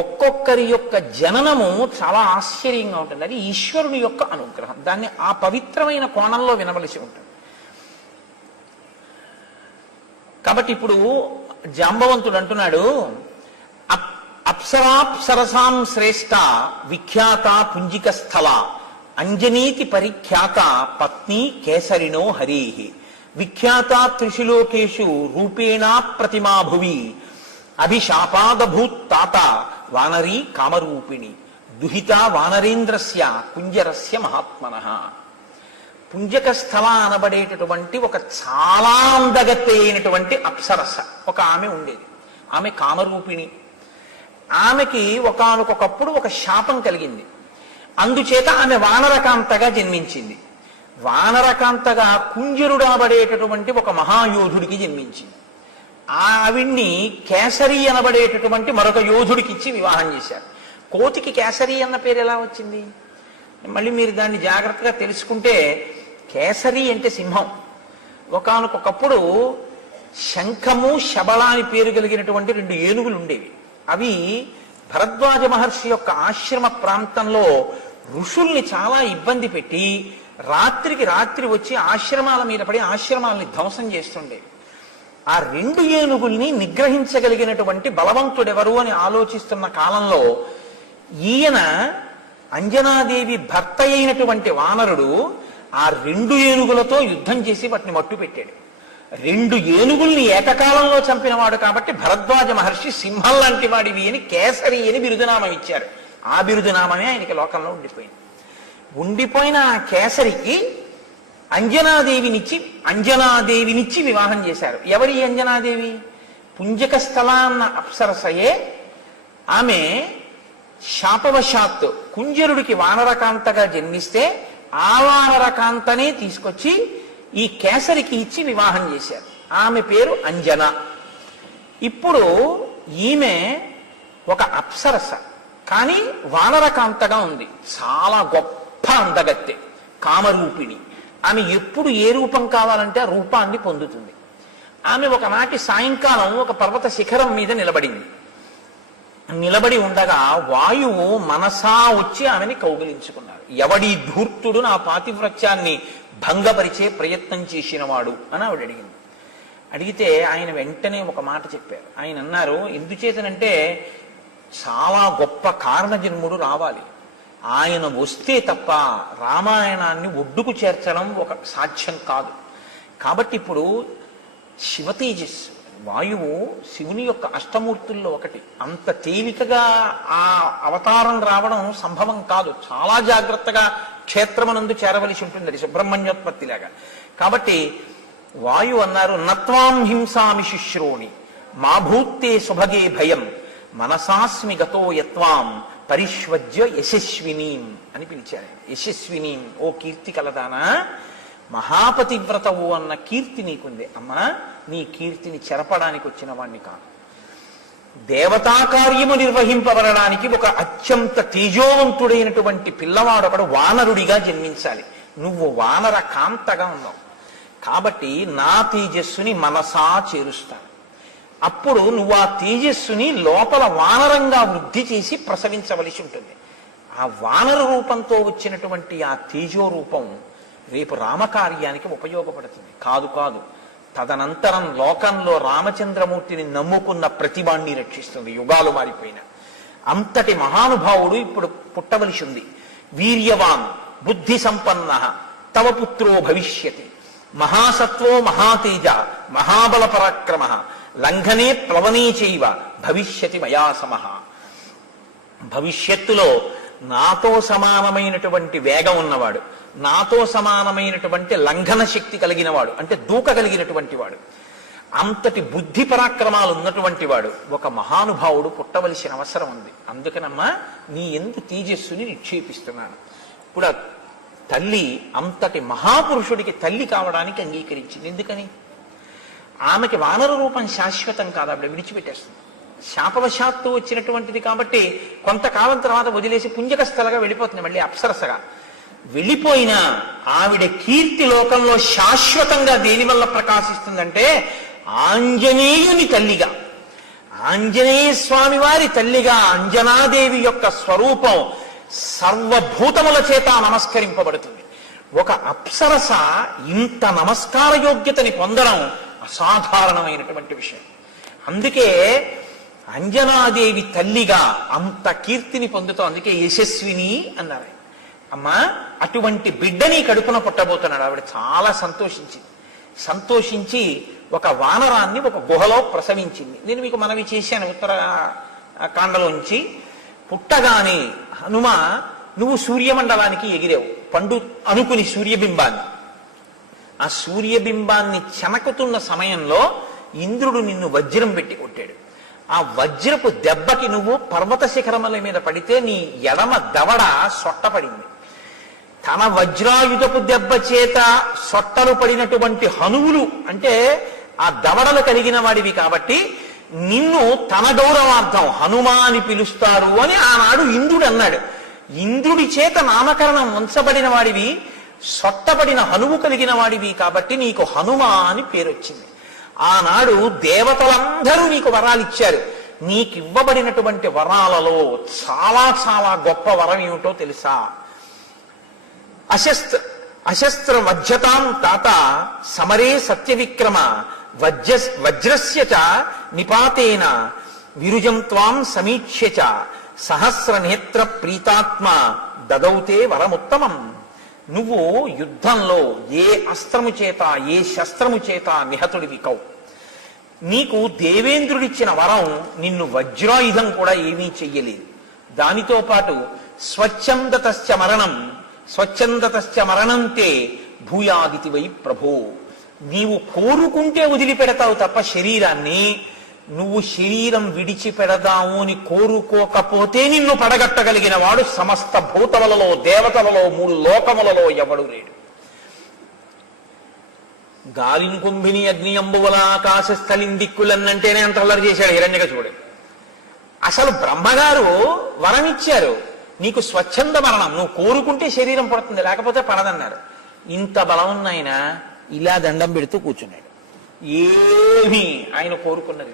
ఒక్కొక్కరి యొక్క జననము చాలా ఆశ్చర్యంగా ఉంటుంది. అది ఈశ్వరుని యొక్క అనుగ్రహం. దాన్ని ఆ పవిత్రమైన కోణంలో వినవలసి ఉంటుంది. కాబట్టి ఇప్పుడు జాంబవంతుడు అంటున్నాడు, అప్సరాప్సరసాం శ్రేష్ఠ విఖ్యాత పుంజిక స్థల అంజనీతి పరిఖ్యాత పత్ని కేసరిణో హరి విఖ్యాత త్రిశిలోకేషు రూపేణా ప్రతిమా భువి అభిశాపాదభూత్ తాత వానరీ కామరూపిణి దుహిత వానరేంద్రస్య కుంజరస్య మహాత్మనః. పుంజక స్థల అనబడేటటువంటి ఒక చాలా అందగత్తె అయినటువంటి అప్సరస ఒక ఆమె ఉండేది. ఆమె కామరూపిణి. ఆమెకి ఒకానొకప్పుడు ఒక శాపం కలిగింది. అందుచేత ఆమె వానరకాంతగా జన్మించింది. వానరకాంతగా కుంజరుడు అనబడేటటువంటి ఒక మహాయోధుడికి జన్మించింది. ఆవిడ్ని కేసరి అనబడేటటువంటి మరొక యోధుడికి ఇచ్చి వివాహం చేశారు. కోతికి కేసరి అన్న పేరు ఎలా వచ్చింది? మళ్ళీ మీరు దాన్ని జాగ్రత్తగా తెలుసుకుంటే, కేసరి అంటే సింహం. ఒకానొకప్పుడు శంఖము శబళ అని పేరు కలిగినటువంటి 2 ఏనుగులు ఉండేవి. అవి భరద్వాజ మహర్షి యొక్క ఆశ్రమ ప్రాంతంలో ఋషుల్ని చాలా ఇబ్బంది పెట్టి రాత్రికి రాత్రి వచ్చి ఆశ్రమాల మీద పడి ఆశ్రమాలని ధ్వంసం చేస్తుండేవి. ఆ 2 ఏనుగుల్ని నిగ్రహించగలిగినటువంటి బలవంతుడెవరు అని ఆలోచిస్తున్న కాలంలో ఈయన అంజనాదేవి భర్త అయినటువంటి వానరుడు ఆ 2 ఏనుగులతో యుద్ధం చేసి వాటిని మట్టు పెట్టాడు. 2 ఏనుగుల్ని ఏకకాలంలో చంపినవాడు కాబట్టి భరద్వాజ మహర్షి సింహం లాంటి వాడివి అని కేసరి అని బిరుదునామం ఇచ్చారు. ఆ బిరుదునామమే ఆయనకి లోకంలో ఉండిపోయింది. ఉండిపోయిన ఆ కేసరికి అంజనాదేవినిచ్చి వివాహం చేశారు. ఎవరి అంజనాదేవి? పుంజక స్థల అన్న అప్సరసయే. ఆమె శాపవశాత్తు కుంజరుడికి వానరకాంతగా జన్మిస్తే ఆ వానరకాంతనే తీసుకొచ్చి ఈ కేసరికి ఇచ్చి వివాహం చేశారు. ఆమె పేరు అంజన. ఇప్పుడు ఈమె ఒక అప్సరస, కానీ వానరకాంతగా ఉంది. చాలా గొప్ప అందగత్తె, కామరూపిణి. ఆమె ఎప్పుడు ఏ రూపం కావాలంటే ఆ రూపాన్ని పొందుతుంది. ఆమె ఒకనాటి సాయంకాలం ఒక పర్వత శిఖరం మీద నిలబడి ఉండగా వాయువు మనసా వచ్చి ఆమెని కౌగిలించుకున్నారు. ఎవడి ధూర్తుడు నా పాతివ్రత్యాన్ని భంగపరిచే ప్రయత్నం చేసినవాడు అని ఆవిడ అడిగింది. అడిగితే ఆయన వెంటనే ఒక మాట చెప్పారు. ఆయన అన్నారు, ఎందుచేతనంటే చాలా గొప్ప కారణజన్ముడు రావాలి. ఆయన వస్తే తప్ప రామాయణాన్ని ఒడ్డుకు చేర్చడం ఒక సాధ్యం కాదు. కాబట్టి ఇప్పుడు శివతేజస్సు, వాయువు శివుని యొక్క అష్టమూర్తుల్లో ఒకటి. అంత తేలికగా ఆ అవతారం రావడం సంభవం కాదు. చాలా జాగ్రత్తగా క్షేత్రమనందు చేరవలసి ఉంటుంది. అది సుబ్రహ్మణ్యోత్పత్తిలాగా. కాబట్టి వాయు అన్నారు, నత్వాం హింసామి శుశ్రోణి మా భూత్తే సుభగే భయం మనసాస్మి గతో యత్వాం పరిష్వజ్య యశస్వినీం అని పిలిచారు. యశస్వినీం, ఓ కీర్తి కలదానా, మహాపతివ్రతవు అన్న కీర్తి నీకుంది. అమ్మా, నీ కీర్తిని చెరపడానికి వచ్చిన వాణ్ణి కాదు. దేవతా కార్యము నిర్వహింపబడడానికి ఒక అత్యంత తేజోవంతుడైనటువంటి పిల్లవాడొకడు వానరుడిగా జన్మించాలి. నువ్వు వానర కాంతగా ఉన్నావు కాబట్టి నా తేజస్సుని మనసా చేరుస్తాను. అప్పుడు నువ్వు ఆ తేజస్సుని లోపల వానరంగా వృద్ధి చేసి ప్రసవించవలసి ఉంటుంది. ఆ వానర రూపంతో వచ్చినటువంటి ఆ తేజో రూపం రేపు రామకార్యానికి ఉపయోగపడుతుంది. కాదు, తదనంతరం లోకంలో రామచంద్రమూర్తిని నమ్ముకున్న ప్రతివాణ్ణి రక్షిస్తుంది. యుగాలు మారిపోయిన అంతటి మహానుభావుడు ఇప్పుడు పుట్టవలసి ఉంది. వీర్యవాన్ బుద్ధి సంపన్న తవ పుత్రో భవిష్యతి మహాసత్వో మహాతేజ మహాబల పరాక్రమ లంఘనే ప్లవనే చైవ భవిష్యతి మయా సమః. భవిష్యత్తులో నాతో సమానమైనటువంటి వేగం ఉన్నవాడు, నాతో సమానమైనటువంటి లంఘన శక్తి కలిగినవాడు, అంటే దూకగలిగినటువంటి వాడు, అంతటి బుద్ధి పరాక్రమాలు ఉన్నటువంటి వాడు ఒక మహానుభావుడు పుట్టవలసిన అవసరం ఉంది. అందుకనమ్మా నీ యందు తేజస్సుని నిక్షేపిస్తున్నాను. ఇప్పుడు తల్లి అంతటి మహాపురుషుడికి తల్లి కావడానికి అంగీకరించింది. ఎందుకని? ఆమెకి వానర రూపం శాశ్వతం కాదు, ఆవిడ విడిచిపెట్టేస్తుంది. శాపవశాత్తు వచ్చినటువంటిది కాబట్టి కొంతకాలం తర్వాత వదిలేసి పుంజక స్థలగా వెళ్ళిపోతుంది. మళ్ళీ అప్సరసగా వెళ్ళిపోయినా ఆవిడ కీర్తి లోకంలో శాశ్వతంగా దేని వల్ల ప్రకాశిస్తుందంటే ఆంజనేయుని తల్లిగా. ఆంజనేయ స్వామి వారి తల్లిగా అంజనాదేవి యొక్క స్వరూపం సర్వభూతముల చేత నమస్కరింపబడుతుంది. ఒక అప్సరస ఇంత నమస్కార యోగ్యతని పొందడం అసాధారణమైనటువంటి విషయం. అందుకే అంజనాదేవి తల్లిగా అంత కీర్తిని పొందుతాం. అందుకే యశస్విని అన్నారు. అమ్మా, అటువంటి బిడ్డని కడుపున పుట్టబోతున్నాడు. ఆవిడ చాలా సంతోషించి ఒక వానరాన్ని ఒక గుహలో ప్రసవించింది. నేను మీకు మనవి చేశాను ఉత్తర కాండలోంచి. పుట్టగానే హనుమ, నువ్వు సూర్యమండలానికి ఎగిరావు పండు అనుకుని సూర్యబింబాన్ని. ఆ సూర్యబింబాన్ని చెనకుతున్న సమయంలో ఇంద్రుడు నిన్ను వజ్రం పెట్టి కొట్టాడు. ఆ వజ్రపు దెబ్బకి నువ్వు పర్వత శిఖరముల మీద పడితే నీ ఎడమ దవడ సొట్టపడింది. తన వజ్రాయుధపు దెబ్బ చేత సొట్టలు పడినటువంటి హనువులు అంటే ఆ దవడలు కలిగిన వాడివి కాబట్టి నిన్ను తన గౌరవార్థం హనుమ అని పిలుస్తారు అని ఆనాడు ఇంద్రుడు అన్నాడు. ఇంద్రుడి చేత నామకరణం ఉంచబడిన వాడివి, సొట్టపడిన హనువు కలిగిన వాడివి కాబట్టి నీకు హనుమ అని పేరు వచ్చింది. ఆనాడు దేవతలందరూ నీకు వరాలు ఇచ్చారు. నీకివ్వబడినటువంటి వరాలలో చాలా చాలా గొప్ప వరం ఏమిటో తెలుసా? అశస్త్ర వజ్రతాం తాత సమరే సత్యవిక్రమ వజ్రస్య చ నిపాతేన విరుజం త్వాం సమీక్ష్య చ సహస్ర నేత్ర ప్రీతాత్మ దదౌతే వరముత్తమం. నువ్వు యుద్ధంలో ఏ అస్త్రము చేత ఏ శస్త్రము చేత నిహతుడివి కవు. నీకు దేవేంద్రుడిచ్చిన వరం నిన్ను వజ్రాయుధం కూడా ఏమీ చెయ్యలేదు. దానితో పాటు స్వచ్ఛందతశ్చ మరణంతే భూయాదితి వై ప్రభో. నీవు కోరుకుంటే వదిలిపెడతావు తప్ప శరీరాన్ని, నువ్వు శరీరం విడిచిపెడదాము అని కోరుకోకపోతే నిన్ను పడగట్టగలిగిన వాడు సమస్త భూతములలో దేవతలలో 3 లోకములలో ఎవడు లేడు. గాలిని కుంభిని అగ్ని అంబువల ఆకాశ స్థలిందిక్కులన్నంటేనే అంత అల్లరి చేశాడు హిరణ్యకశిపుడు. అసలు బ్రహ్మగారు వరం ఇచ్చారు, నీకు స్వచ్ఛంద మరణం, నువ్వు కోరుకుంటే శరీరం పడుతుంది లేకపోతే పడదన్నారు. ఇంత బలం ఉన్నాయన ఇలా దండం పెడుతూ కూర్చున్నాడు. ఏమీ ఆయన కోరుకున్నది